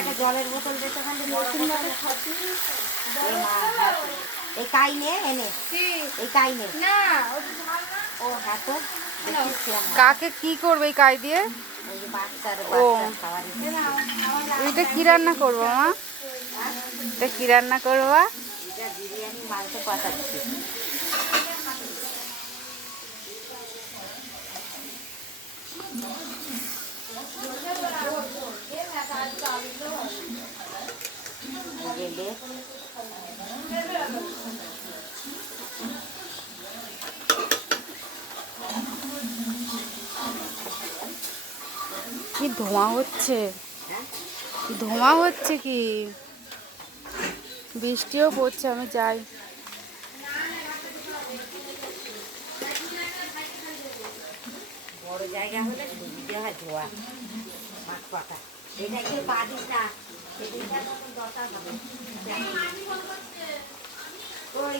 একটা জলের বোতল দিতে এই কাই নে এনে এই কাই নে না ও হ্যাঁ তো কাকে কি করবে এই কাই দিয়ে? ও এটা কি রান্না করবো মা? এটা কি রান্না করবা? বিরিয়ানি মাংস পাঠাচ্ছি। কি ধোঁয়া হচ্ছে, ধোঁয়া হচ্ছে কি? বৃষ্টিও পড়ছে, আমি যাই। বড় জায়গা হলে সুবিধা হয় ধোয়া মাছ পাতা। এটা একটু বাদিস না, সেদিনকার মতন দরকার হবে। ওই